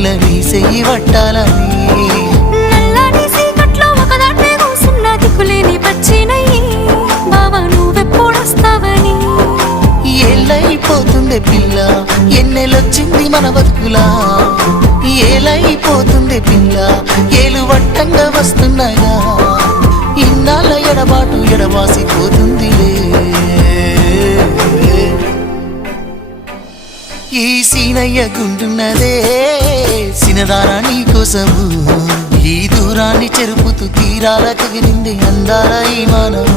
పిల్ల నీ చెయ్యి పట్టాలని నల్లని సీకట్లో ఒకదాన్నే కూసున్న దిక్కులేని పచ్చినయ్యి బావా నువ్వెప్పుడొస్తావని ఏళ్ళైపోతుంది పిల్ల ఎన్నెలొచ్చింది మన బతుకులా ఏలైపోతుంది పిల్ల ఏలు వట్టంగా వస్తున్నాయా ఇన్నాళ్ళ ఎడబాటు ఎడవాసిపోతుందిలే ఈ సీనయ్య గుంటున్నదే సినదారా నీ కోసము ఈ దూరాన్ని చెరుపుతూ తీరాల కగిలింది అందాల ఈ మానవు